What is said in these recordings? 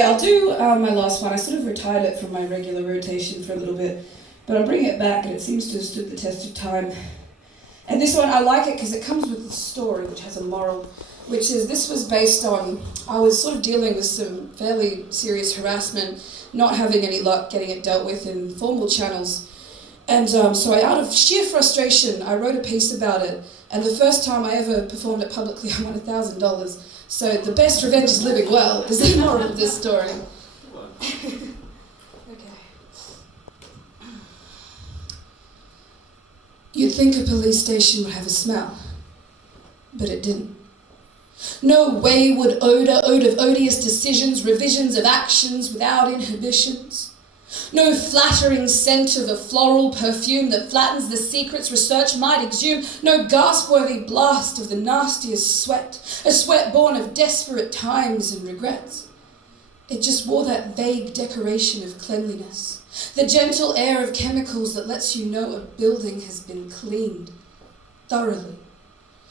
Yeah, I'll do my last one. I sort of retired it from my regular rotation for a little bit, but I'm bringing it back and it seems to have stood the test of time. And this one, I like it because it comes with a story which has a moral, which is this was based on, I was sort of dealing with some fairly serious harassment, not having any luck getting it dealt with in formal channels. And so out of sheer frustration, I wrote a piece about it. And the first time I ever performed it publicly, I won $1,000. So the best revenge is living well, is the moral of this story. Okay. You'd think a police station would have a smell, but it didn't. No wayward odour, ode of odious decisions, revisions of actions without inhibitions. No flattering scent of a floral perfume that flattens the secrets research might exhume. No gasp-worthy blast of the nastiest sweat, a sweat born of desperate times and regrets. It just wore that vague decoration of cleanliness, the gentle air of chemicals that lets you know a building has been cleaned thoroughly.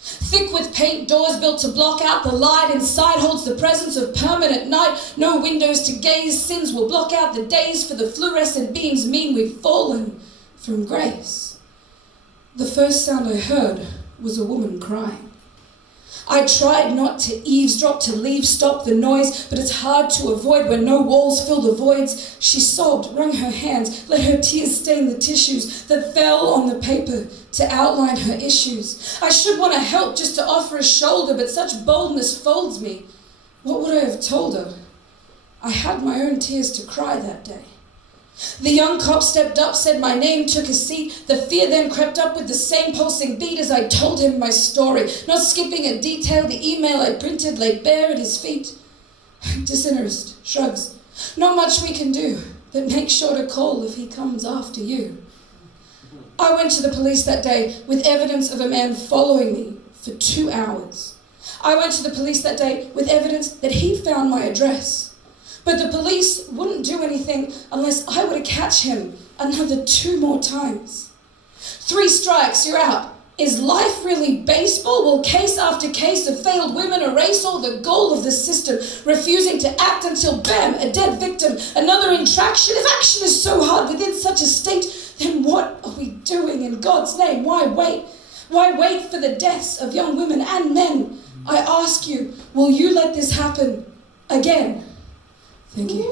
Thick with paint doors built to block out the light, inside holds the presence of permanent night. No windows to gaze, sins will block out the days, for the fluorescent beams mean we've fallen from grace. The first sound I heard was a woman crying. I tried not to eavesdrop, to leave stop the noise, but it's hard to avoid when no walls fill the voids. She sobbed, wrung her hands, let her tears stain the tissues that fell on the paper to outline her issues. I should want to help, just to offer a shoulder, but such boldness folds me. What would I have told her? I had my own tears to cry that day. The young cop stepped up, said my name, took a seat. The fear then crept up with the same pulsing beat as I told him my story, not skipping a detail. The email I printed lay bare at his feet. Disinterest, shrugs. Not much we can do, but make sure to call if he comes after you. I went to the police that day with evidence of a man following me for 2 hours. I went to the police that day with evidence that he'd found my address. But the police wouldn't do anything unless I were to catch him another 2 more times. 3 strikes, you're out. Is life really baseball? Will case after case of failed women erase all the goal of the system, refusing to act until, bam, a dead victim, another intraction? If action is so hard within such a state, then what are we doing in God's name? Why wait? Why wait for the deaths of young women and men? I ask you, will you let this happen again? Thank you.